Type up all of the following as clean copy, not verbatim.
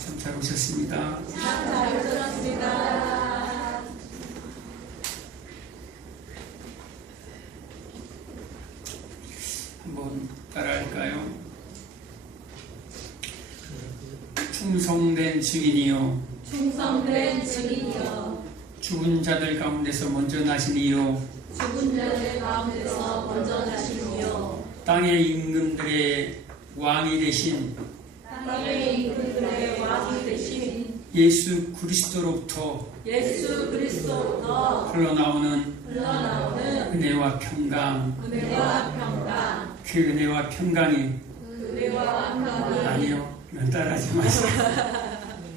참 잘 오셨습니다. 참 잘 오셨습니다. 한번 따라할까요? 충성된 증인이요, 충성된 증인이여, 죽은 자들 가운데서 먼저 나신 이요, 죽은 자들 가운데서 먼저 나시니여, 땅의 임금들의 왕이 되신 땅의 임금들의 왕이 되신 예수 그리스도로부터 예수 그리스도로부터 흘러나오는 흘러나오는 은혜와 평강, 은혜와 평강, 그 은혜와 평강이 그 은혜와 평강이 아니요, 따라하지 마세요.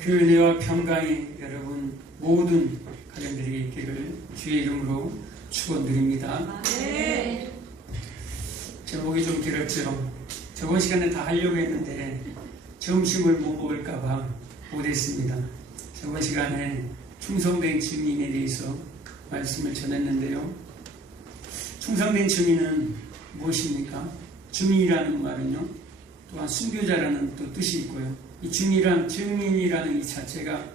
그 은혜와 평강이 여러분 모든 가정들에게 있기를 주의 이름으로 축원드립니다. 네. 제목이 좀 길었죠. 저번 시간에 다 하려고 했는데 점심을 못 먹을까봐 못했습니다. 저번 시간에 충성된 증인에 대해서 말씀을 전했는데요. 충성된 증인은 무엇입니까? 증인이라는 말은요, 또한 순교자라는 또 뜻이 있고요. 이 증인이라는 이 자체가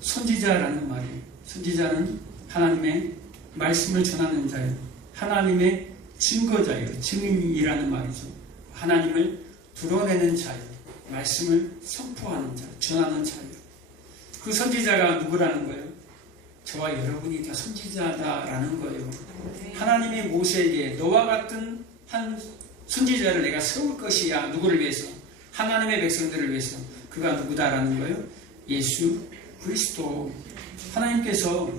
선지자라는 말이에요. 선지자는 하나님의 말씀을 전하는 자예요. 하나님의 증거자예요. 증인이라는 말이죠. 하나님을 드러내는 자예요. 말씀을 선포하는 자, 전하는 자예요. 그 선지자가 누구라는 거예요? 저와 여러분이 다 선지자다라는 거예요. 하나님이 모세에게 너와 같은 한 선지자를 내가 세울 것이야. 누구를 위해서? 하나님의 백성들을 위해서. 그가 누구다라는 거예요? 예수 그리스도. 하나님께서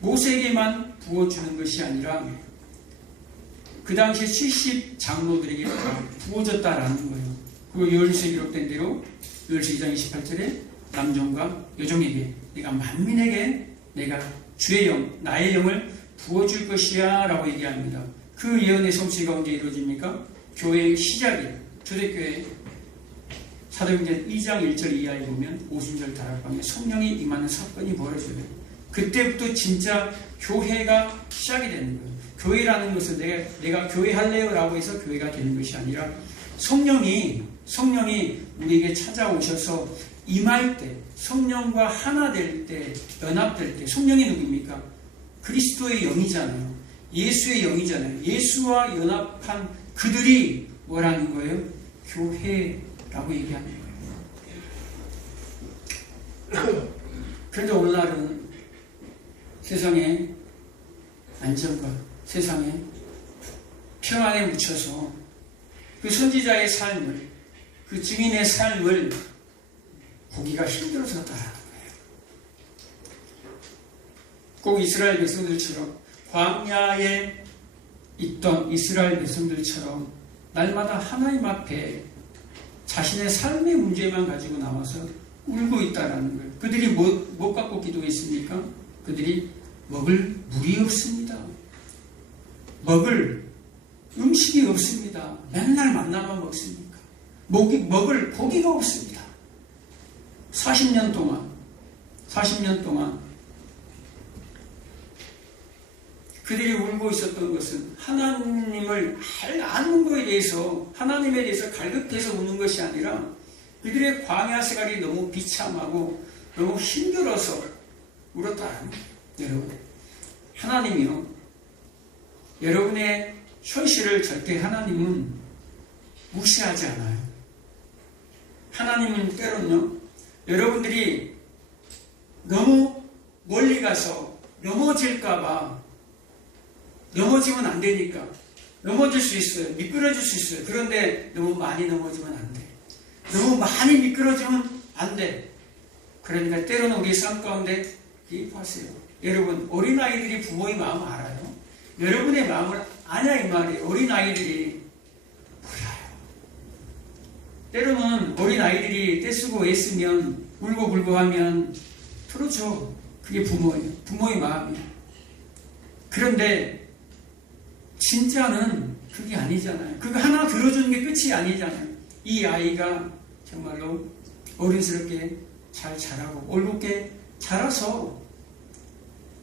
모세에게만 부어주는 것이 아니라 그 당시 70 장로들에게 부어졌다라는 거예요. 그 요한일서에 기록된 대로 요한일서 2장 28절에 남종과 여종에게 내가 만민에게 내가 주의 영, 나의 영을 부어줄 것이야 라고 얘기합니다. 그 예언의 성취가 언제 이루어집니까? 교회의 시작이에요. 초대교회 사도행전 2장 1절 이하에 보면 오순절 다락방에 성령이 임하는 사건이 벌어져요. 그때부터 진짜 교회가 시작이 되는 거예요. 교회라는 것은 내가 교회 할래요 라고 해서 교회가 되는 것이 아니라 성령이 우리에게 찾아오셔서 임할 때, 성령과 하나 될 때, 연합될 때, 성령이 누구입니까? 그리스도의 영이잖아요. 예수의 영이잖아요. 예수와 연합한 그들이 뭐라는 거예요? 교회라고 얘기하는 거예요. 그런데 오늘날은 세상에 안정과 세상에 평안에 묻혀서 그 선지자의 삶을, 그 증인의 삶을 보기가 힘들어서 따라하는 거예요. 꼭 이스라엘 백성들처럼, 광야에 있던 이스라엘 백성들처럼 날마다 하나님 앞에 자신의 삶의 문제만 가지고 나와서 울고 있다라는 거예요. 그들이 뭐 갖고 기도했습니까? 그들이 먹을 물이 없습니다. 먹을 음식이 없습니다. 맨날 만나만 먹습니까? 먹을 고기가 없습니다. 40년 동안 그들이 울고 있었던 것은 하나님을 아는 것에 대해서, 하나님에 대해서 갈급해서 우는 것이 아니라 그들의 광야 생활이 너무 비참하고 너무 힘들어서 울었다는 거예요. 여러분, 하나님이요, 여러분의 현실을 절대 하나님은 무시하지 않아요. 하나님은 때로는요, 여러분들이 너무 멀리 가서 넘어질까봐, 넘어지면 안 되니까, 넘어질 수 있어요. 미끄러질 수 있어요. 그런데 너무 많이 넘어지면 안 돼. 너무 많이 미끄러지면 안 돼. 그러니까 때로는 우리 삶 가운데 기입하세요. 여러분, 어린아이들이 부모의 마음 알아요? 여러분의 마음을 아냐 이 말이에요. 어린아이들이 몰라요. 때로는 어린아이들이 떼쓰고 애쓰면 울고불고 하면 틀어줘. 그게 부모예요. 부모의 마음이에요. 그런데 진짜는 그게 아니잖아요. 그거 하나 들어주는 게 끝이 아니잖아요. 이 아이가 정말로 어른스럽게 잘 자라고 올곧게 자라서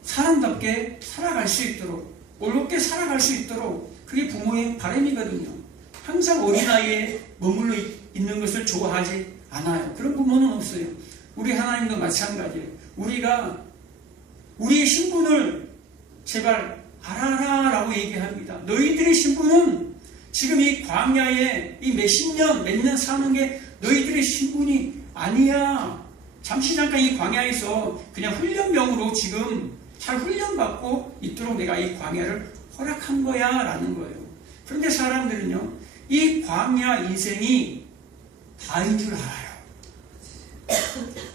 사람답게 살아갈 수 있도록, 올곧게 살아갈 수 있도록, 그게 부모의 바람이거든요. 항상 어린아이에 머물러 있는 것을 좋아하지 않아요. 그런 부모는 없어요. 우리 하나님도 마찬가지예요. 우리가 우리의 신분을 제발 알아라 라고 얘기합니다. 너희들의 신분은 지금 이 광야에 이 몇십 년, 몇 년 사는 게 너희들의 신분이 아니야. 잠시 잠깐 이 광야에서 그냥 훈련병으로 지금 잘 훈련받고 있도록 내가 이 광야를 허락한 거야 라는 거예요. 그런데 사람들은요, 이 광야 인생이 다인 줄 알아요.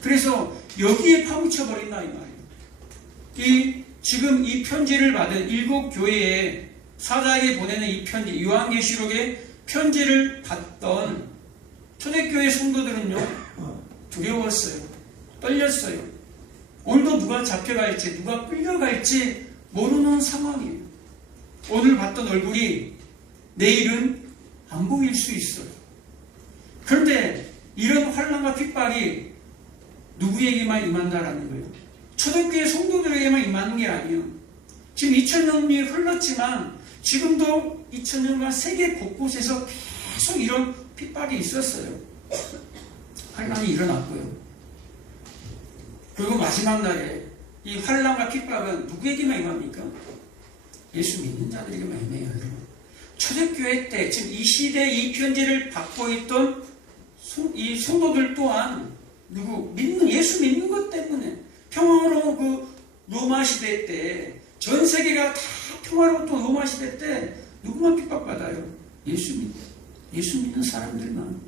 그래서 여기에 파묻혀버린다 이 말이에요. 지금 이 편지를 받은 7교회에 사자에게 보내는 이 편지, 요한계시록의 편지를 받던 초대교회 성도들은요, 두려웠어요. 떨렸어요. 오늘도 누가 잡혀갈지, 누가 끌려갈지 모르는 상황이에요. 오늘 봤던 얼굴이 내일은 안 보일 수 있어요. 그런데 이런 환난과 핍박이 누구에게만 임한다라는 거예요. 초대교회 성도들에게만 임하는 게 아니에요. 지금 2000년이 흘렀지만 지금도 2000년간 세계 곳곳에서 계속 이런 핍박이 있었어요. 환난이 일어났고요. 그리고 마지막 날에 이 환난과 핍박은 누구에게만 임합니까? 예수 믿는 자들에게만 임해요. 여러분. 초대교회 때 지금 이 시대에 이 편지를 받고 있던 이 성도들 또한 예수 믿는 것 때문에 평화로운 그 로마 시대 때 전 세계가 다 평화로웠던 로마 시대 때 누구만 핍박받아요? 예수 믿는 사람들만.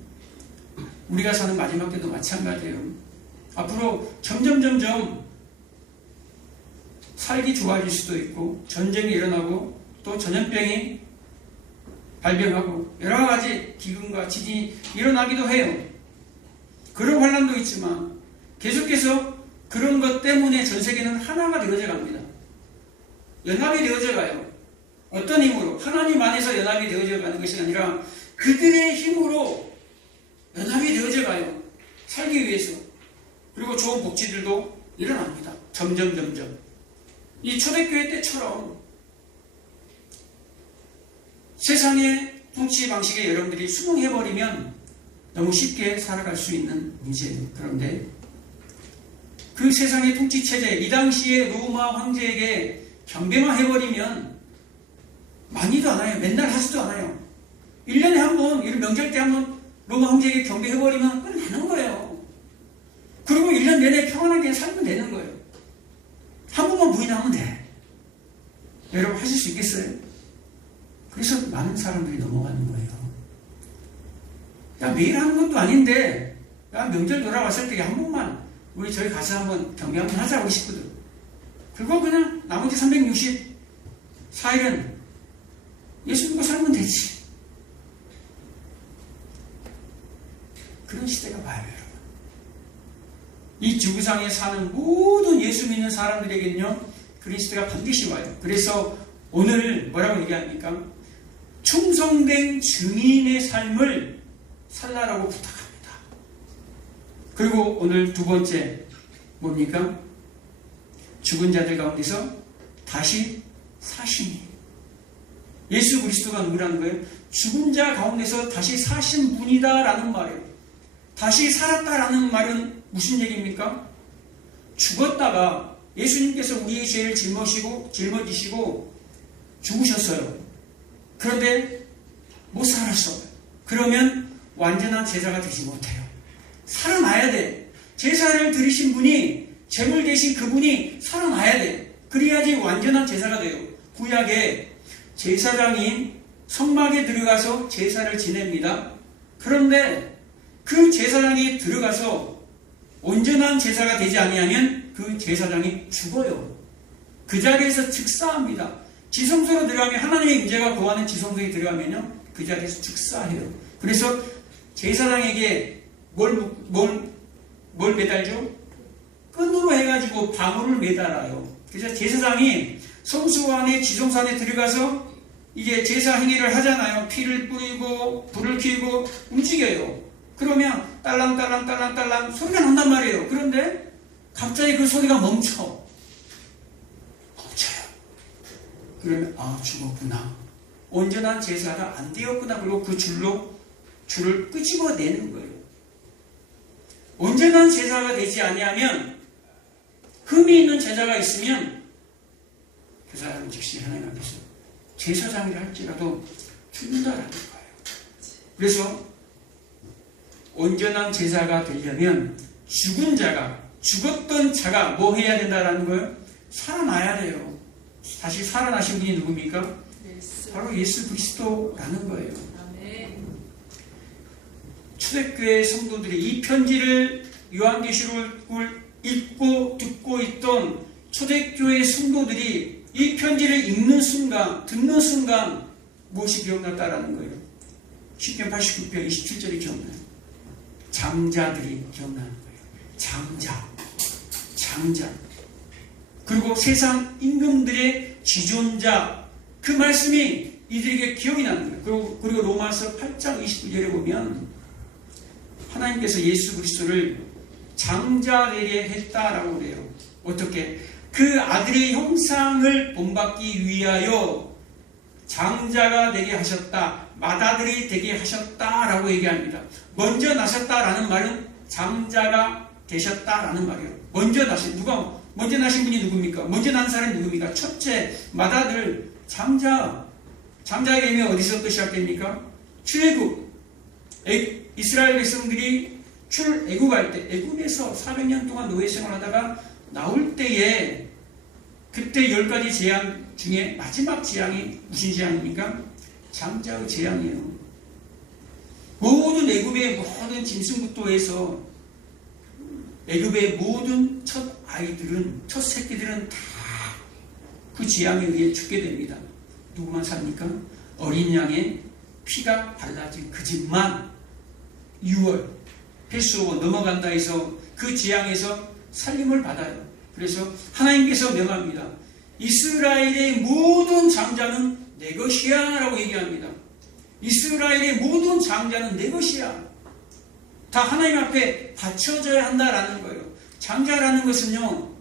우리가 사는 마지막 때도 마찬가지예요. 앞으로 점점 살기 좋아질 수도 있고 전쟁이 일어나고 또 전염병이 발병하고 여러 가지 기근과 지진이 일어나기도 해요. 그런 환난도 있지만 계속해서 그런 것 때문에 전 세계는 하나가 되어져 갑니다. 연합이 되어져 가요. 어떤 힘으로? 하나님 안에서 연합이 되어져 가는 것이 아니라 그들의 힘으로 연합이 되어져 가요. 살기 위해서. 그리고 좋은 복지들도 일어납니다. 점점. 이 초대교회 때처럼 세상의 통치 방식에 여러분들이 순응해버리면 너무 쉽게 살아갈 수 있는 문제예요. 그런데 그 세상의 통치 체제, 이 당시에 로마 황제에게 경배만 많이도 않아요. 맨날 하지도 않아요. 1년에 한 번, 이런 명절 때 한 번 로마 황제에게 경배해버리면 끝나는 거예요. 그리고 1년 내내 평안하게 살면 되는 거예요. 한 번만 부인하면 돼. 여러분 하실 수 있겠어요? 그래서 많은 사람들이 넘어가는 거예요. 야, 매일 하는 것도 아닌데, 야, 명절 돌아왔을 때 한 번만 우리 저희 가서 한번 경배 한번 하자고 싶거든. 그거 그냥 나머지 364일은 예수 믿고 살면 되지. 그런 시대가 와요, 여러분. 이 지구상에 사는 모든 예수 믿는 사람들에게는요, 그런 시대가 반드시 와요. 그래서 오늘 뭐라고 얘기합니까? 충성된 증인의 삶을 살라라고 부탁합니다. 그리고 오늘 두 번째 뭡니까? 죽은 자들 가운데서 다시 사시니. 예수 그리스도가 누구라는 거예요? 죽은 자 가운데서 다시 사신 분이다라는 말이에요. 다시 살았다라는 말은 무슨 얘기입니까? 죽었다가 예수님께서 우리의 죄를 짊어지시고 죽으셨어요. 그런데 못 살았어요. 그러면 완전한 제사가 되지 못해요. 살아나야 돼. 제사를 드리신 분이, 제물 되신 그분이 살아나야 돼. 그래야지 완전한 제사가 돼요. 구약에 제사장이 성막에 들어가서 제사를 지냅니다. 그런데 그 제사장이 들어가서 온전한 제사가 되지 아니하면 그 제사장이 죽어요. 그 자리에서 즉사합니다. 지성소로 들어가면, 하나님의 임재가 거하는 지성소에 들어가면요, 그 자리에서 즉사해요. 그래서 제사장에게 뭘 매달죠? 끈으로 해가지고 방울을 매달아요. 그래서 제사장이 성소 안에, 지성소 안에 들어가서 이게 제사 행위를 하잖아요. 피를 뿌리고 불을 켜고 움직여요. 그러면 딸랑딸랑 소리가 난단 말이에요. 그런데 갑자기 그 소리가 멈춰요. 그러면 죽었구나. 온전한 제사가 안 되었구나. 그리고 그 줄로 줄을 끄집어내는 거예요. 온전한 제사가 되지 아니하면 흠이 있는 제사가 있으면 그 사람은 즉시 하나님 앞에서 제사장이라 할지라도 죽는다라는 거예요. 그래서 온전한 제사가 되려면 죽었던 자가 뭐 해야 된다라는 거예요? 살아나야 돼요. 다시 살아나신 분이 누굽니까? 바로 예수 그리스도라는 거예요. 아멘. 초대교회 성도들이 이 편지를 요한계시록을 읽고 듣고 있던 초대교회 성도들이 이 편지를 읽는 순간, 듣는 순간 무엇이 기억났다라는 거예요? 시편 89편 27절이 기억나요. 장자들이 기억나는 거예요. 장자. 그리고 세상 임금들의 지존자, 그 말씀이 이들에게 기억이 나는 거예요. 그리고 로마서 8장 29절에 보면 하나님께서 예수 그리스도를 장자되게 했다라고 그래요. 어떻게? 그 아들의 형상을 본받기 위하여 장자가 되게 하셨다. 맏아들이 되게 하셨다라고 얘기합니다. 먼저 나셨다라는 말은 장자가 되셨다라는 말이에요. 먼저 나신 분이 누굽니까? 먼저 난 사람이 누굽니까? 첫째, 맏아들, 장자의 개념이 어디서부터 시작됩니까? 출애굽. 이스라엘 백성들이 출애굽할 때, 애굽에서 400년 동안 노예 생활하다가 나올 때에 그때 10가지 재앙 중에 마지막 재앙이 무슨 재앙입니까? 장자의 재앙이에요. 모든 애굽의 모든 짐승부터 해서 애굽의 모든 첫 아이들은, 첫 새끼들은 다 그 재앙에 의해 죽게 됩니다. 누구만 삽니까? 어린 양의 피가 발라진 그 집만 6월 패스오버 넘어간다 해서 그 재앙에서 살림을 받아요. 그래서 하나님께서 명합니다. 이스라엘의 모든 장자는 내 것이야 라고 얘기합니다. 이스라엘의 모든 장자는 내 것이야. 다 하나님 앞에 바쳐져야 한다라는 거예요. 장자라는 것은요,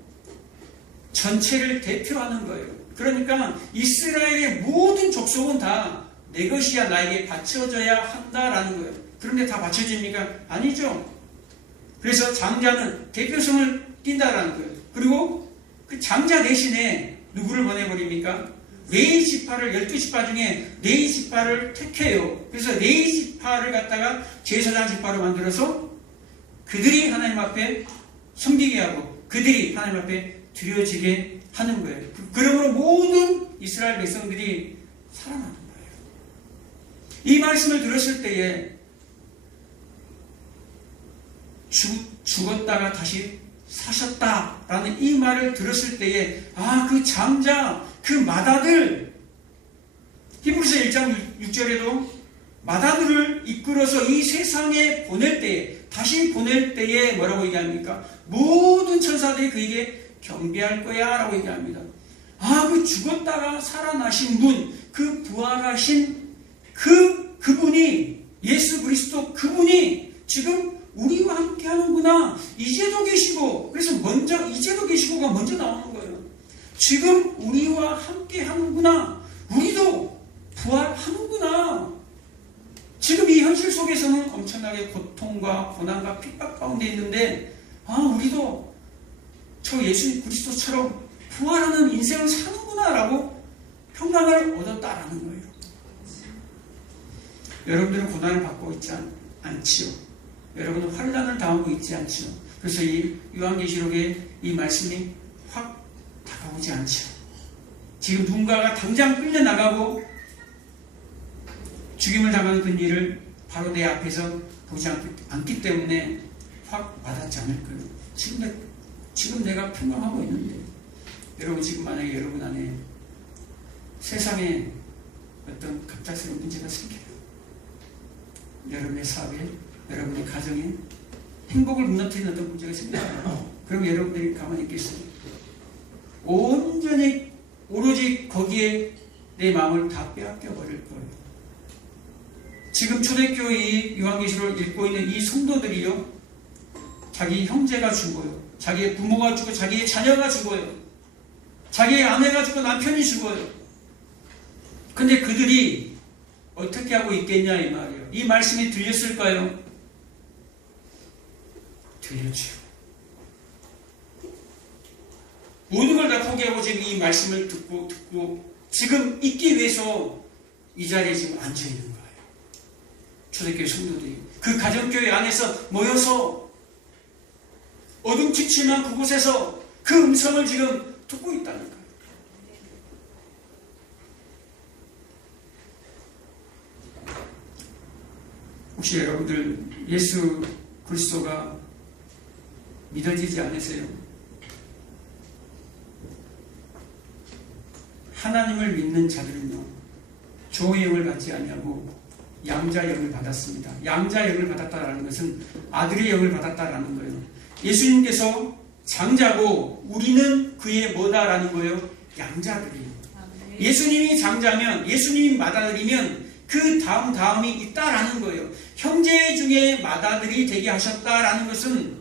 전체를 대표하는 거예요. 그러니까 이스라엘의 모든 족속은 다 내 것이야, 나에게 바쳐져야 한다라는 거예요. 그런데 다 바쳐집니까? 아니죠. 그래서 장자는 대표성을 띈다라는 거예요. 그리고 그 장자 대신에 누구를 보내버립니까? 레위 지파를 12지파 중에 레위 지파를 택해요. 그래서 레위 지파를 갖다가 제사장 지파로 만들어서 그들이 하나님 앞에 섬기게 하고 그들이 하나님 앞에 드려지게 하는 거예요. 그러므로 모든 이스라엘 백성들이 살아나는 거예요. 이 말씀을 들었을 때에 죽었다가 다시 사셨다라는 이 말을 들었을 때에 그 장자, 그 맏아들, 히브리서 1장 6절에도 맏아들을 이끌어서 이 세상에 보낼 때에, 다시 보낼 때에 뭐라고 얘기합니까? 모든 천사들이 그에게 경배할 거야 라고 얘기합니다. 그 죽었다가 살아나신 분, 그 부활하신 그분이, 예수 그리스도 그분이 지금 우리와 함께 하는구나. 이제도 계시고, 그래서 이제도 계시고가 먼저 나오는 거예요. 지금 우리와 함께 하는구나. 우리도 부활하는구나. 지금 이 현실 속에서는 엄청나게 고통과 고난과 핍박 가운데 있는데, 우리도 저 예수 그리스도처럼 부활하는 인생을 사는구나 라고 평강을 얻었다라는 거예요. 여러분들은 고난을 받고 있지 않지요. 여러분은 환난을 당하고 있지 않지요. 그래서 이 요한계시록의 이 말씀이 확 다가오지 않죠. 지금 누군가가 당장 끌려나가고 죽임을 당하는 그 일을 바로 내 앞에서 보지 않기 때문에 확 와닿지 않을 거예요. 지금 내가 평강하고 있는데, 여러분 지금 만약에 여러분 안에 세상에 어떤 갑작스러운 문제가 생겨요. 여러분의 사업에, 여러분의 가정에 행복을 무너뜨리는 어떤 문제가 생겨요. 그럼 여러분들이 가만히 있겠어요? 온전히 오로지 거기에 내 마음을 다 빼앗겨 버릴 거예요. 지금 초대교회 요한계시록을 읽고 있는 이 성도들이요, 자기 형제가 죽어요. 자기의 부모가 죽고 자기의 자녀가 죽어요. 자기의 아내가 죽고 남편이 죽어요. 근데 그들이 어떻게 하고 있겠냐 이 말이에요. 이 말씀이 들렸을까요? 드렸죠. 모든 걸 다 포기하고 지금 이 말씀을 듣고 지금 있기 위해서 이 자리에 지금 앉아 있는 거예요. 초대교회 성도들이 그 가정교회 안에서 모여서 어둠침침한 그곳에서 그 음성을 지금 듣고 있다는 거예요. 혹시 여러분들 예수 그리스도가 믿어지지 않으세요? 하나님을 믿는 자들은요, 종의 영을 받지 아니하고 양자의 영을 받았습니다. 양자의 영을 받았다라는 것은 아들의 영을 받았다라는 거예요. 예수님께서 장자고 우리는 그의 뭐다라는 거예요? 양자들이에요. 예수님이 장자면, 예수님이 맏아들이면 그 다음이 있다라는 거예요. 형제 중에 맏아들이 되게 하셨다라는 것은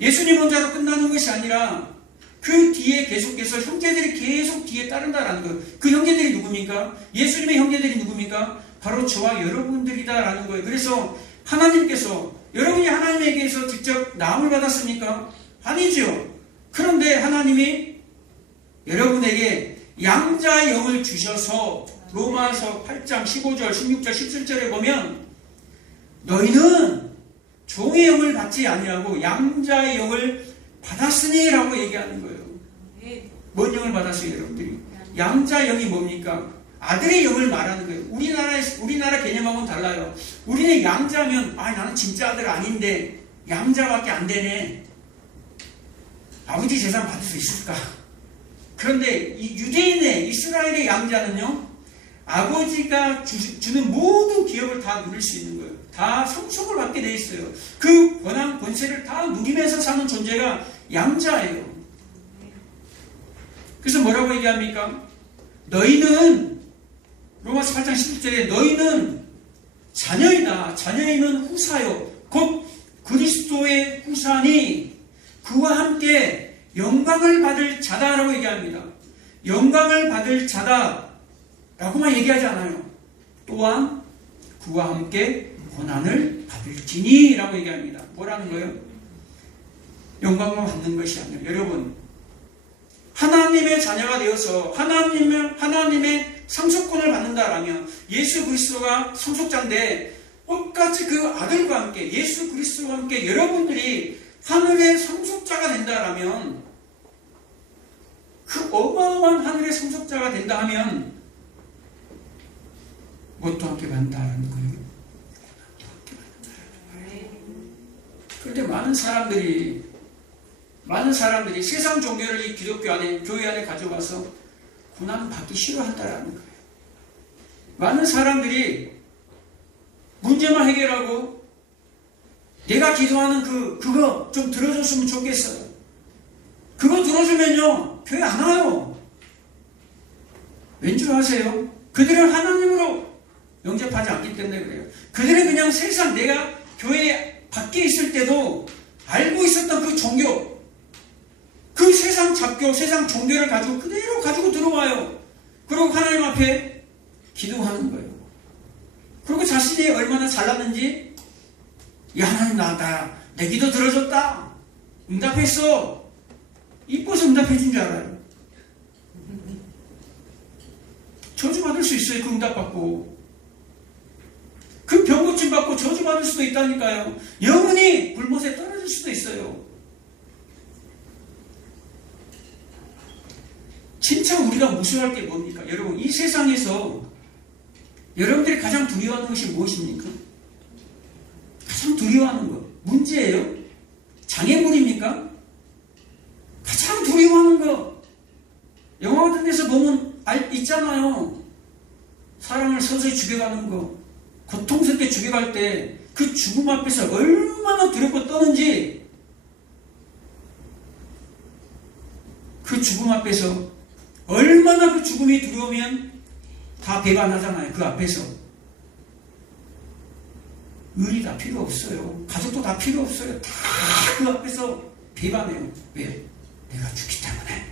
예수님 혼자로 끝나는 것이 아니라 그 뒤에 계속해서 형제들이 계속 뒤에 따른다라는 거예요. 그 형제들이 누굽니까? 예수님의 형제들이 누굽니까? 바로 저와 여러분들이다라는 거예요. 그래서 하나님께서, 여러분이 하나님에게서 직접 나음을 받았습니까? 아니죠. 그런데 하나님이 여러분에게 양자의 영을 주셔서 로마서 8장 15절, 16절, 17절에 보면 너희는 종의 영을 받지 아니하고 양자의 영을 받았으니 라고 얘기하는 거예요. 뭔 영을 받았어요, 여러분들이? 양자 영이 뭡니까? 아들의 영을 말하는 거예요. 우리나라 개념하고는 달라요. 우리는 양자면, 나는 진짜 아들 아닌데 양자밖에 안 되네. 아버지 재산 받을 수 있을까? 그런데 이 유대인의, 이스라엘의 양자는요, 아버지가 주는 모든 기업을 다 누릴 수 있는 거예요. 다 상속을 받게 돼 있어요. 그 권한, 권세를 다 누리면서 사는 존재가 양자예요. 그래서 뭐라고 얘기합니까? 너희는, 로마서 8장 11절에 너희는 자녀이다. 자녀이면 후사요. 곧 그리스도의 후사니 그와 함께 영광을 받을 자다라고 얘기합니다. 영광을 받을 자다라고만 얘기하지 않아요. 또한 그와 함께 고난을 받을지니 라고 얘기합니다. 뭐라는 거예요? 영광을 받는 것이 아니라, 여러분, 하나님의 자녀가 되어서 하나님의 상속권을 받는다라면 예수 그리스도가 상속자인데 똑같이 그 아들과 함께, 예수 그리스도와 함께 여러분들이 하늘의 상속자가 된다라면, 그 어마어마한 하늘의 상속자가 된다 하면 무엇도 함께 받는다라는 거예요. 그런데 많은 사람들이 세상 종교를 이 기독교 안에, 교회 안에 가져와서 고난 받기 싫어한다라는 거예요. 많은 사람들이 문제만 해결하고 내가 기도하는 그거 좀 들어줬으면 좋겠어요. 그거 들어주면요, 교회 안 와요. 왠지 아세요? 그들은 하나님으로 영접하지 않기 때문에 그래요. 그들은 그냥 세상, 내가 교회 밖에 있을 때도 알고 있었던 그 종교, 그 세상 잡교, 세상 종교를 가지고 그대로 가지고 들어와요. 그리고 하나님 앞에 기도하는 거예요. 그리고 자신이 얼마나 잘났는지, 야, 하나님 내 기도 들어줬다. 응답했어. 이뻐서 응답해준 줄 알아요. 저주받을 수 있어요. 그 응답받고. 그 병고침 받고 저주받을 수도 있다니까요. 영혼이 불못에 떨어질 수도 있어요. 진짜 우리가 무서워할 게 뭡니까? 여러분, 이 세상에서 여러분들이 가장 두려워하는 것이 무엇입니까? 가장 두려워하는 것. 문제예요? 장애물입니까? 가장 두려워하는 것. 영화 같은 데서 보면 있잖아요. 사람을 서서히 죽여가는 거. 고통스럽게 죽여갈 때 그 죽음 앞에서 얼마나 두렵고 떠는지, 그 죽음 앞에서 얼마나 그 죽음이 두려우면 다 배반하잖아요. 그 앞에서. 의리 다 필요 없어요. 가족도 다 필요 없어요. 다 그 앞에서 배반해요. 왜? 내가 죽기 때문에.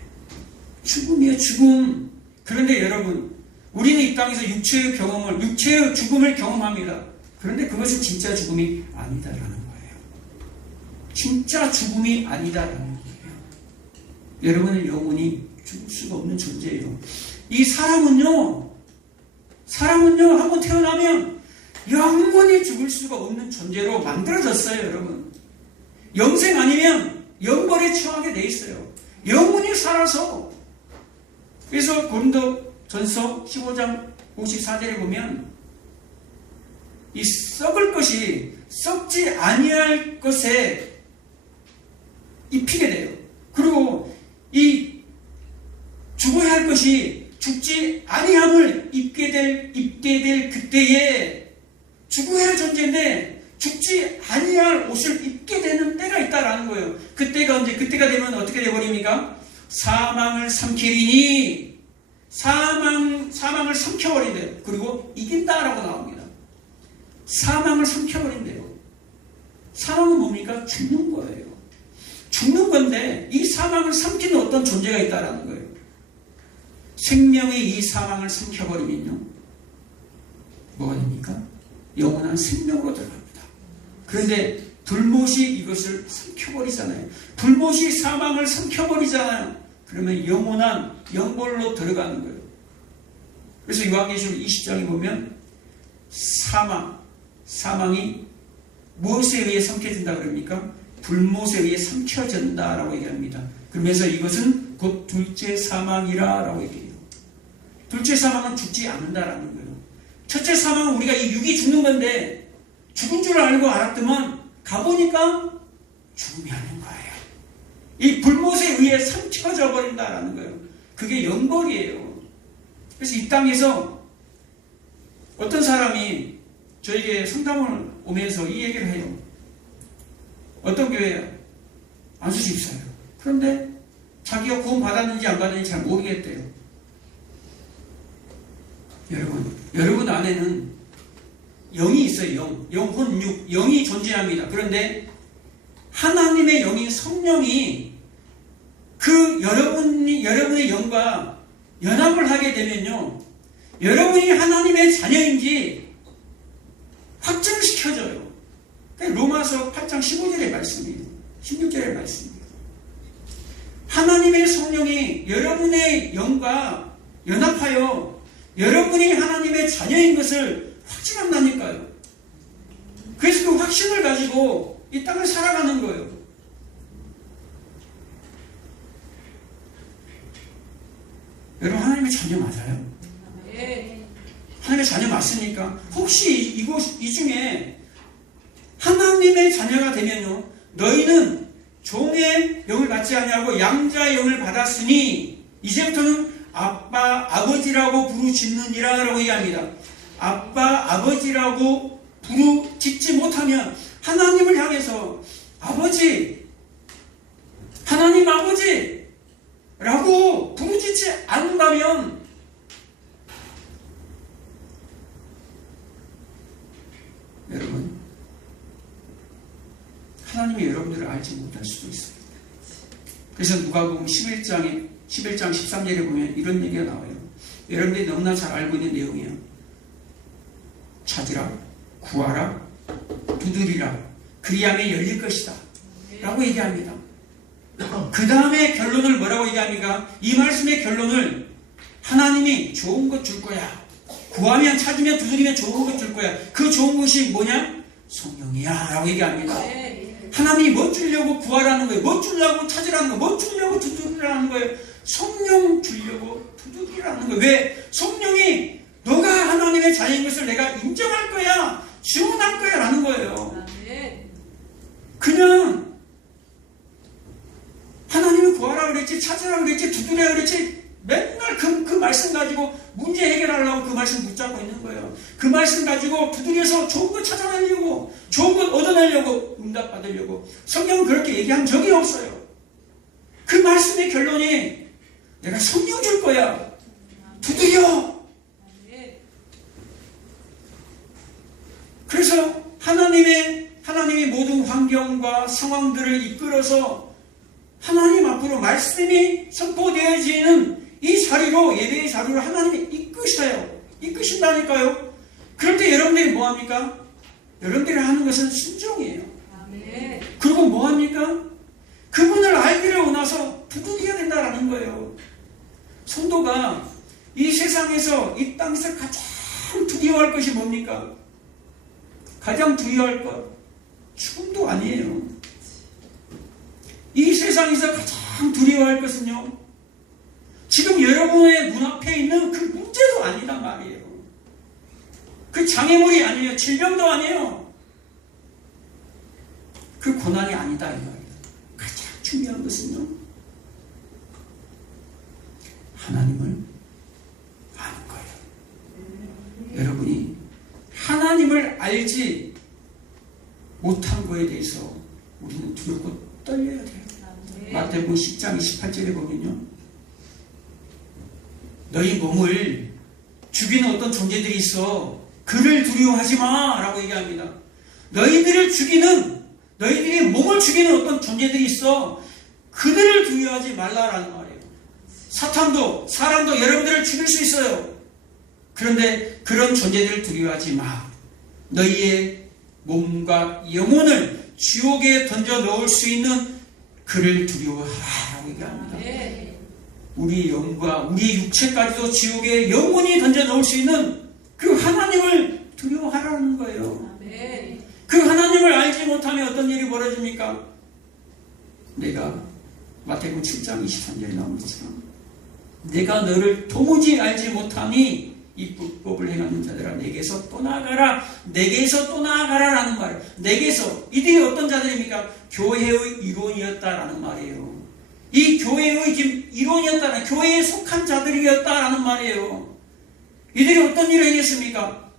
죽음이에요, 죽음. 그런데 여러분, 우리는 이 땅에서 육체의 죽음을 경험합니다. 그런데 그것은 진짜 죽음이 아니다라는 거예요. 진짜 죽음이 아니다라는 거예요. 여러분의 영혼이 죽을 수가 없는 존재예요. 이 사람은요 한번 태어나면 영원히 죽을 수가 없는 존재로 만들어졌어요, 여러분. 영생 아니면 영벌에 처하게 돼 있어요. 영원히 살아서. 그래서 고린도전서 15장 54절에 보면 이 썩을 것이 썩지 아니할 것에 입히게 돼요. 그리고 이 죽어야 할 것이 죽지 아니함을 입게 될 그때에 죽어야 할 존재인데 죽지 아니할 옷을 입게 되는 때가 있다라는 거예요. 그때가 언제? 그때가 되면 어떻게 되어버립니까? 사망을 삼키리니 사망을 삼켜버린대요. 그리고 이긴다라고 나옵니다. 사망을 삼켜버린대요. 사망은 뭡니까? 죽는 거예요. 죽는 건데 이 사망을 삼키는 어떤 존재가 있다라는 거예요. 생명이 이 사망을 삼켜버리면요, 뭐가 됩니까? 영원한 생명으로 들어갑니다. 그런데 불못이 이것을 삼켜버리잖아요. 불못이 사망을 삼켜버리잖아요. 그러면 영원한 영벌로 들어가는 거예요. 그래서 요한계시록 20장에 보면 사망이 무엇에 의해 삼켜진다 그럽니까? 불못에 의해 삼켜진다라고 얘기합니다. 그러면서 이것은 곧 둘째 사망이라고 얘기해요. 둘째 사망은 죽지 않는다라는 거예요. 첫째 사망은 우리가 이 육이 죽는 건데 죽은 줄 알고 알았더만 가보니까 죽음이 아닌 거예요. 이 불못에 의해 삼켜져 버린다라는 거예요. 그게 영벌이에요. 그래서 이 땅에서 어떤 사람이 저에게 상담을 오면서 이 얘기를 해요. 어떤 교회야? 안수 집사예요. 그런데 자기가 구원 받았는지 안 받았는지 잘 모르겠대요. 여러분 안에는 영이 있어요. 영혼, 육, 영이 존재합니다. 그런데 하나님의 영인 성령이 그 여러분의 영과 연합을 하게 되면요, 여러분이 하나님의 자녀인지 확증시켜져요. 로마서 8장 15절의 말씀이에요. 16절의 말씀이에요. 하나님의 성령이 여러분의 영과 연합하여 여러분이 하나님의 자녀인 것을 확신한다니까요. 그래서 그 확신을 가지고 이 땅을 살아가는 거예요. 여러분, 하나님의 자녀 맞아요? 네. 하나님의 자녀 맞습니까? 혹시 이 중에 하나님의 자녀가 되면요, 너희는 종의 영을 받지 아니하고 양자의 영을 받았으니 이제부터는 아빠, 아버지라고 부르짖느니라 라고 얘기합니다. 아빠, 아버지라고 부르짖지 못하면 하나님을 향해서 아버지, 하나님 아버지 라고 부르짖지 않는다면 여러분, 하나님이 여러분들을 알지 못할 수도 있어요. 그래서 누가복음 11장 13절에 보면 이런 얘기가 나와요. 여러분들이 너무나 잘 알고 있는 내용이에요. 찾으라, 구하라, 두드리라, 그리하면 열릴 것이다 라고 얘기합니다. 그 다음에 결론을 뭐라고 얘기합니까? 이 말씀의 결론을 하나님이 좋은 것 줄 거야, 구하면 찾으면 두드리면 좋은 것 줄 거야. 그 좋은 것이 뭐냐? 성령이야 라고 얘기합니다. 하나님이 뭐 주려고 구하라는 거예요? 뭐 주려고 찾으라는 거예요? 뭐 주려고 두드리라는 거예요? 성령 주려고 두드리라는 거예요. 왜? 성령이 너가 하나님의 자녀인 것을 내가 인정할 거야, 증언할 거야 라는 거예요. 그냥 하나님을 구하라 그랬지, 찾으라 그랬지, 두드리라 그랬지, 맨날 그 말씀 가지고 문제 해결하려고 그 말씀 붙잡고 있는 거예요. 그 말씀 가지고 두드려서 좋은 거 찾아내려고, 좋은 것 얻어내려고, 응답 받으려고. 성경은 그렇게 얘기한 적이 없어요. 그 말씀의 결론이 내가 성령 줄 거야, 두드려. 그래서 하나님이 모든 환경과 상황들을 이끌어서 하나님 앞으로 말씀이 선포되어지는 이 자리로, 예배의 자리로 하나님이 이끄신다니까요. 그럴 때 여러분들이 뭐합니까? 여러분들이 하는 것은 순종이에요. 네. 그리고 뭐합니까? 그분을 알기를 원해서 두드려야 된다라는 거예요. 성도가 이 세상에서, 이 땅에서 가장 두려워할 것이 뭡니까? 가장 두려워할 것, 죽음도 아니에요. 이 세상에서 가장 두려워할 것은요, 지금 여러분의 눈앞에 있는 그 문제도 아니란 말이에요. 그 장애물이 아니에요. 질병도 아니에요. 그 고난이 아니다 이 말이에요. 가장 중요한 것은요, 하나님을 아는 거예요. 여러분이 하나님을 알지 못한 거에 대해서 우리는 두렵고 떨려야 돼요. 마태복음 10장 28절에 보면요, 너희 몸을 죽이는 어떤 존재들이 있어. 그를 두려워하지 마 라고 얘기합니다. 너희들이 몸을 죽이는 어떤 존재들이 있어. 그들을 두려워하지 말라라는 말이에요. 사탄도, 사람도 여러분들을 죽일 수 있어요. 그런데 그런 존재들을 두려워하지 마. 너희의 몸과 영혼을 지옥에 던져 넣을 수 있는 그를 두려워하라고 얘기합니다. 우리 영과 우리 육체까지도 지옥에 영원히 던져 넣을 수 있는 그 하나님을 두려워하라는 거예요. 그 하나님을 알지 못하면 어떤 일이 벌어집니까? 내가 마태복음 7장 23절에 나온 것처럼 내가 너를 도무지 알지 못하니 이 불법을 행하는 자들아 내게서 떠나가라. 내게서 떠나가라라는 말. 내게서, 이들이 어떤 자들입니까? 교회의 일원이었다라는 말이에요. 이 교회의 일원이었다는, 교회에 속한 자들이었다라는 말이에요. 이들이 어떤 일을 행했습니까?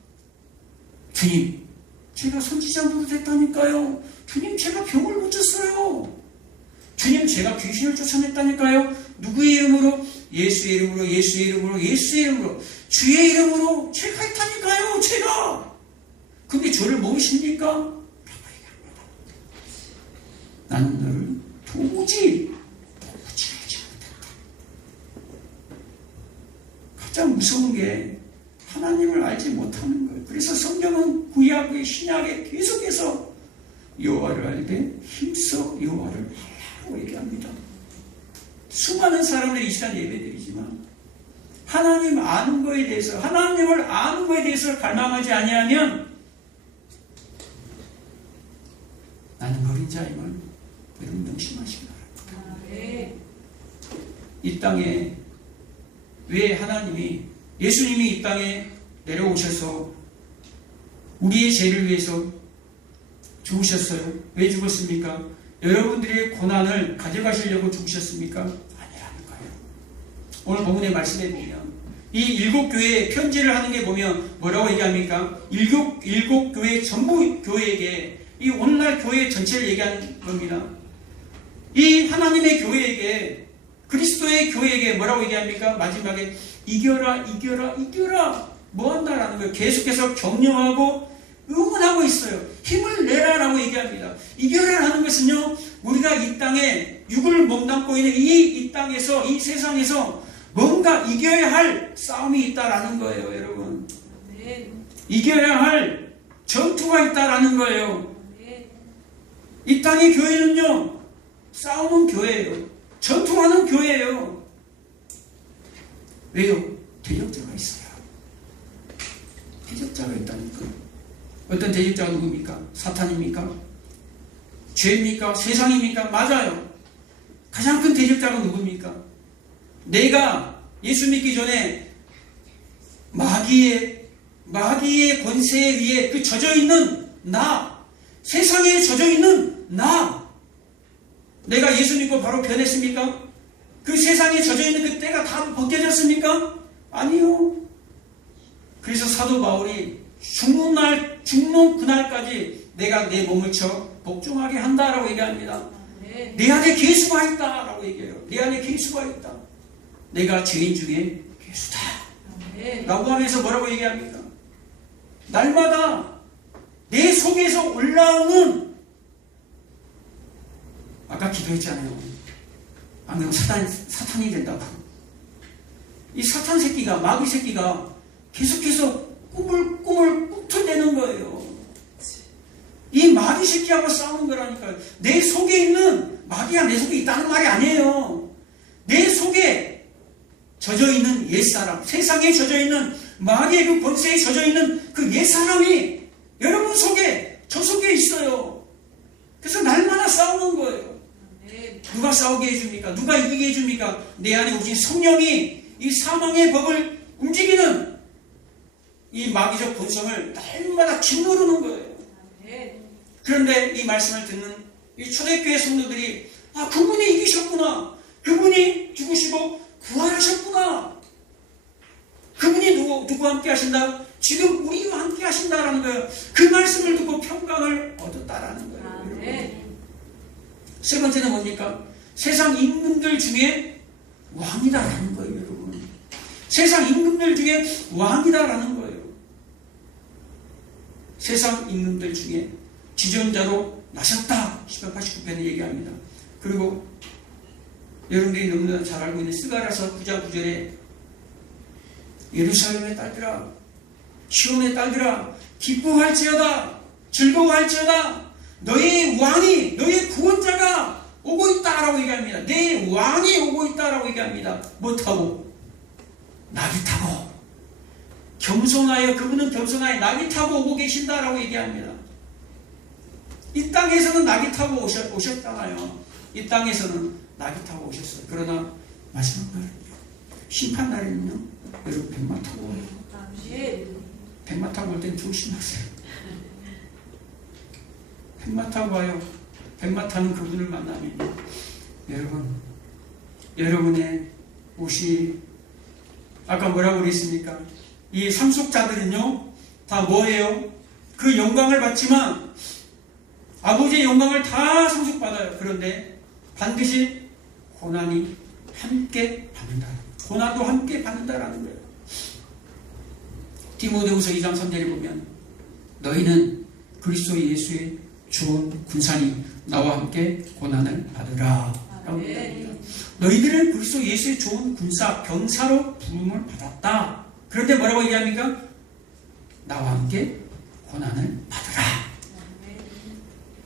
주님, 제가 선지자 노릇했다니까요. 주님, 제가 병을 고쳤어요. 주님, 제가 귀신을 쫓아냈다니까요. 누구의 이름으로? 예수의 이름으로, 예수의 이름으로, 예수의 이름으로, 주의 이름으로 제가 했다니까요. 제가. 근데 저를 모르십니까? 라고 얘기합니다. 나는 너를 도무지 알지 못했다. 가장 무서운 게 하나님을 알지 못하는 거예요. 그래서 성경은 구약의 신약에 계속해서 여호와를 알되 힘써 여호와를 알라고 얘기합니다. 수많은 사람들이 이 시간 예배드리지만 하나님 아는 거에 대해서, 하나님을 아는 거에 대해서 갈망하지 아니하면 나는 버린 자임을 여러분 명심하시기 바랍니다. 이 땅에 왜 하나님이, 예수님이 이 땅에 내려오셔서 우리의 죄를 위해서 죽으셨어요? 왜 죽었습니까? 여러분들의 고난을 가져가시려고 죽으셨습니까? 아니라는 거예요. 오늘 본문의 말씀에 보면 이 일곱 교회에 편지를 하는 게 보면 뭐라고 얘기합니까? 일곱 교회 전부 교회에게, 이 오늘날 교회 전체를 얘기하는 겁니다. 이 하나님의 교회에게, 그리스도의 교회에게 뭐라고 얘기합니까? 마지막에 이겨라, 이겨라, 이겨라. 뭐 한다라는 거예요. 계속해서 격려하고 응원하고 있어요. 힘을 내라라고 얘기합니다. 이겨라라는 것은요, 우리가 이 땅에 육을 몸담고 있는 이 땅에서, 이 세상에서 뭔가 이겨야 할 싸움이 있다라는 거예요, 여러분. 이겨야 할 전투가 있다라는 거예요. 이 땅의 교회는요, 싸우는 교회예요. 전투하는 교회예요. 왜요? 대적자가 있어요. 대적자가 있다니까요. 어떤 대적자가 누굽니까? 사탄입니까? 죄입니까? 세상입니까? 맞아요. 가장 큰 대적자가 누굽니까? 내가 예수 믿기 전에 마귀의 권세 위에 그 젖어있는 나, 세상에 젖어있는 나, 내가 예수 믿고 바로 변했습니까? 그 세상에 젖어있는 그 때가 다 벗겨졌습니까? 아니요. 그래서 사도 바울이 죽는 그날까지 내가 내 몸을 쳐 복종하게 한다라고 얘기합니다. 내 안에 계수가 있다라고 얘기해요. 내 안에 계수가 있다. 내가 죄인 중에 계수다 라고 하면서 뭐라고 얘기합니까? 날마다 내 속에서 올라오는, 아까 기도했잖아요. 안 그러면 사탄이 된다고. 이 사탄 새끼가, 마귀 새끼가 계속해서 꿈을 꿈틀대는 거예요. 이 이 마귀 새끼하고 싸우는 거라니까요. 내 속에 있는, 마귀가 내 속에 있다는 말이 아니에요. 내 속에 젖어있는 옛사람, 세상에 젖어있는 마귀의 그 권세에 젖어있는 그 옛사람이 여러분 속에, 저 속에 있어요. 그래서 날마다 싸우는 거예요. 누가 싸우게 해줍니까? 누가 이기게 해줍니까? 내 안에 오신 성령이 이 사망의 법을 움직이는 이 마귀적 본성을 날마다 짓누르는 거예요. 그런데 이 말씀을 듣는 이 초대교회 성도들이 그분이 이기셨구나. 그분이 죽으시고 부활하셨구나. 그분이 누구와 함께 하신다? 지금 우리와 함께 하신다라는 거예요. 그 말씀을 듣고 평강을 얻었다라는 거예요. 세 번째는 뭡니까? 세상 임금들 중에 왕이다라는 거예요, 여러분. 세상 임금들 중에 왕이다라는 거예요. 세상 임금들 중에 지존자로 나셨다. 1089편에 얘기합니다. 그리고 여러분들이 너무나 잘 알고 있는 스가랴서 9장 9절에 예루살렘의 딸들아, 시온의 딸들아, 기뻐할지어다, 즐거워할지어다, 너의 왕이, 너의 구원자가 오고 있다라고 얘기합니다. 내 왕이 오고 있다라고 얘기합니다. 뭐 타고? 나귀 타고. 겸손하여, 그분은 겸손하여 나귀 타고 오고 계신다라고 얘기합니다. 이 땅에서는 나귀 타고 오셨잖아요. 이 땅에서는 나귀 타고 오셨어요. 그러나 마지막 날은요, 심판 날에는요, 여러분 백마 타고 와요. 백마 타고 올 땐 조심하세요. 백마 타고 와요. 백마 타는 그분을 만나면요, 여러분의 옷이 아까 뭐라고 그랬습니까? 이 상속자들은요, 다 뭐예요? 그 영광을 받지만 아버지의 영광을 다 상속받아요. 그런데 반드시 고난이 함께 받는다. 고난도 함께 받는다라는 거예요. 디모데후서 2장 3절에 보면 너희는 그리스도 예수의 좋은 군사니 나와 함께 고난을 받으라. 너희들은 그리스도 예수의 좋은 군사, 병사로 부름을 받았다. 그런데 뭐라고 얘기합니까? 나와 함께 고난을 받으라.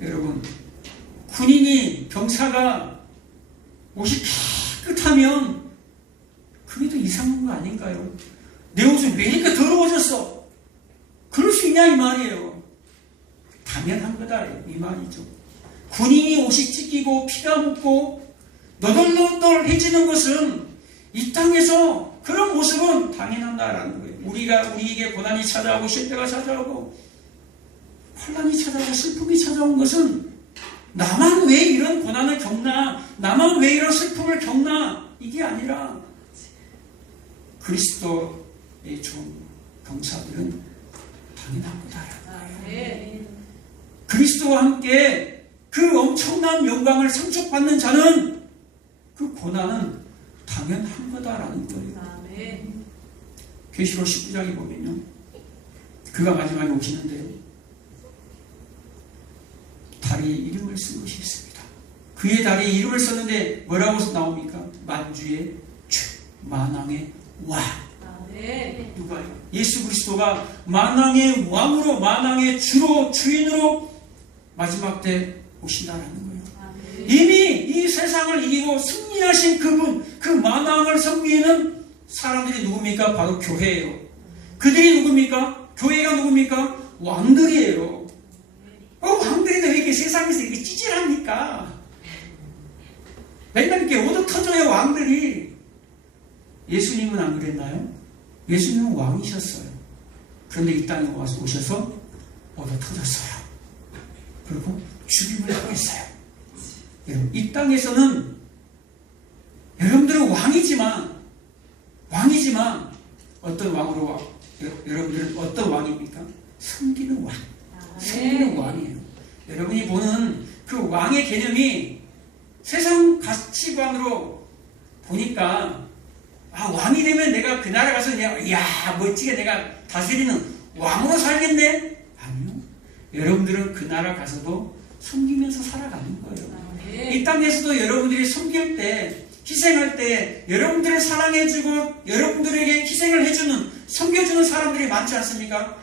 여러분, 군인이, 병사가 옷이 깨끗하면 그게 더 이상한 거 아닌가요? 내 옷을 왜 이렇게 더러워졌어? 그럴 수 있냐 이 말이에요. 당연한 거다 이 말이죠. 군인이 옷이 찢기고 피가 묻고 너덜너덜해지는 것은 이 땅에서 그런 모습은 당연한다라는 거예요. 우리에게 고난이 찾아오고 실패가 찾아오고 환난이 찾아오고 슬픔이 찾아온 것은 나만 왜 이런 고난을 겪나, 나만 왜 이런 슬픔을 겪나, 이게 아니라 그리스도의 좋은 병사들은 당연한 거다라는 거예요. 그리스도와 함께 그 엄청난 영광을 상속받는 자는 그 고난은 당연한 거다라는 거예요. 계시록 19장에 보면요, 그가 마지막에 오시는데 다리에 이름을 쓴 것이 있습니다. 그의 다리에 이름을 썼는데 뭐라고 나옵니까? 만주의 주, 만왕의 왕. 누가요? 예수 그리스도가 만왕의 왕으로, 만왕의 주로, 주인으로 마지막 때 오신다라는 거예요. 이미 이 세상을 이기고 승리하신 그분, 그 만왕을 섬기는 사람들이 누굽니까? 바로 교회예요. 그들이 누굽니까? 교회가 누굽니까? 왕들이에요. 왕들이 왜 이렇게 세상에서 이렇게 찌질합니까? 맨날 이렇게 얻어 터져요, 왕들이. 예수님은 안 그랬나요? 예수님은 왕이셨어요. 그런데 이 땅에 오셔서 얻어 터졌어요. 그리고 죽임을 당했어요. 여러분, 이 땅에서는 여러분들은 왕이지만 어떤 왕으로 여러분들은 어떤 왕입니까? 섬기는 왕. 섬기는 왕이에요. 여러분이 보는 그 왕의 개념이 세상 가치관으로 보니까 왕이 되면 내가 그 나라 가서 그냥 멋지게 내가 다스리는 왕으로 살겠네? 아니요. 여러분들은 그 나라 가서도 섬기면서 살아가는 거예요. 이 땅에서도 여러분들이 섬길 때, 희생할 때 여러분들을 사랑해주고 여러분들에게 희생을 해주는, 섬겨주는 사람들이 많지 않습니까?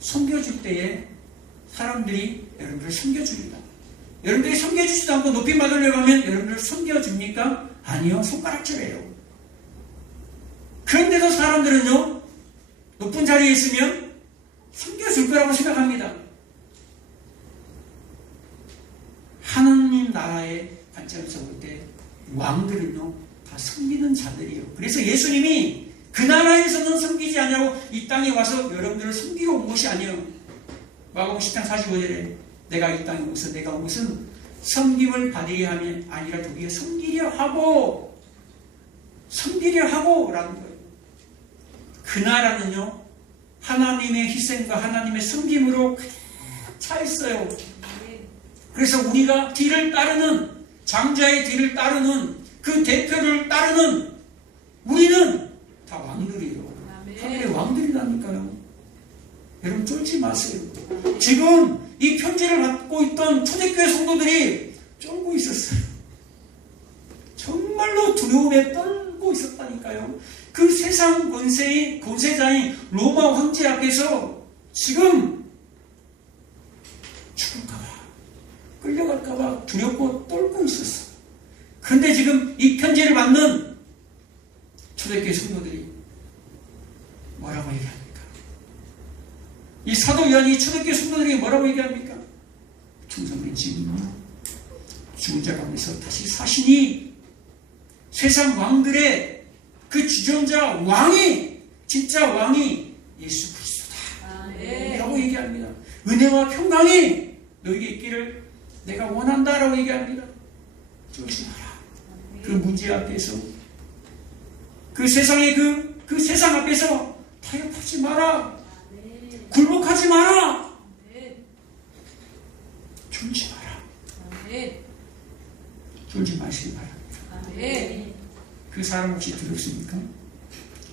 섬겨줄 때에 사람들이 여러분들을 섬겨줍니다. 여러분들이 섬겨주지도 않고 높임 받으려고 하면 여러분들을 섬겨줍니까? 아니요. 손가락질해요. 그런데도 사람들은요, 높은 자리에 있으면 섬겨줄 거라고 생각합니다. 하나님 나라의 관점에서 볼 때 왕들은요, 다 섬기는 자들이에요. 그래서 예수님이 그 나라에서는 섬기지 않냐고 이 땅에 와서 여러분들을 섬기러 온 것이 아니에요. 마가복음 10장 45절에 내가 이 땅에 오서 내가 온 것은 섬김을 받으려 함이 아니라 도리어 섬기려 하고 라는 거예요. 그 나라는요, 하나님의 희생과 하나님의 섬김으로 차 있어요. 그래서 우리가 뒤를 따르는, 장자의 뒤를 따르는, 그 대표를 따르는 우리는 다 왕들이에요. 하늘의 왕들이라니까요. 여러분 쫄지 마세요. 지금 이 편지를 받고 있던 초대교회 성도들이 쫄고 있었어요. 정말로 두려움에 떨고 있었다니까요. 그 세상 권세자인 로마 황제 앞에서 지금 죽을까봐, 끌려갈까봐 두렵고 떨고 있었어요. 그런데 지금 이 편지를 받는 초대교회 성도들이 뭐라고 얘기합니까? 이 사도 요한이 초대교회 성도들에게 뭐라고 얘기합니까? 충성된 증인이요, 죽은 자 가운데서 다시 사시니 세상 왕들의 그 주전자 왕이, 진짜 왕이 예수 그리스도다 라고 얘기합니다. 은혜와 평강이 너에게 있기를 내가 원한다라고 얘기합니다. 쫄지 마라. 그 문제 앞에서, 그 세상의 그 세상 앞에서 타협하지 마라. 굴복하지 마라. 졸지 마라. 졸지 마시기 바랍니다. 그 사람 혹시 두렵습니까?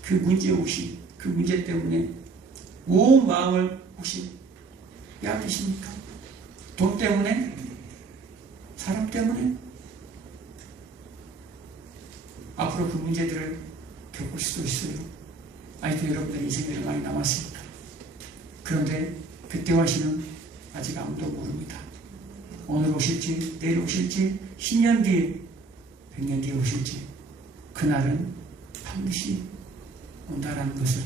그 문제 혹시, 그 문제 때문에 온 마음을 혹시 빼앗기십니까? 돈 때문에? 사람 때문에? 앞으로 그 문제들을 겪을 수도 있어요. 아직도 여러분들 인생들이 많이 남았으니까. 그런데 그때와 시는 아직 아무도 모릅니다. 오늘 오실지, 내일 오실지, 10년 뒤에, 100년 뒤에 오실지, 그날은 반드시 온다라는 것을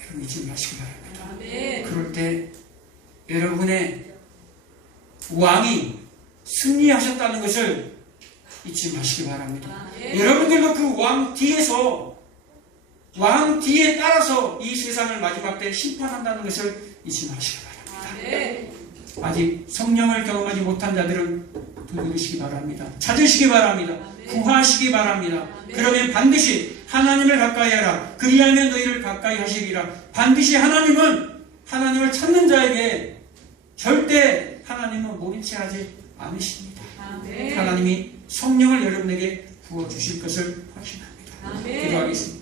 여러분 잊지 마시기 바랍니다. 그럴 때 여러분의 왕이 승리하셨다는 것을 잊지 마시기 바랍니다. 여러분들도 그 왕 뒤에서, 왕 뒤에 따라서 이 세상을 마지막 때 심판한다는 것을 잊지 마시기 바랍니다. 아직 성령을 경험하지 못한 자들은 두드리시기 바랍니다. 찾으시기 바랍니다. 구하시기 바랍니다. 그러면 반드시 하나님을 가까이 하라. 그리하면 너희를 가까이 하시리라. 반드시 하나님을 찾는 자에게 절대 하나님은 모른 채 하지 않으십니다. 하나님이 성령을 여러분에게 부어주실 것을 확신합니다. 기도하겠습니다.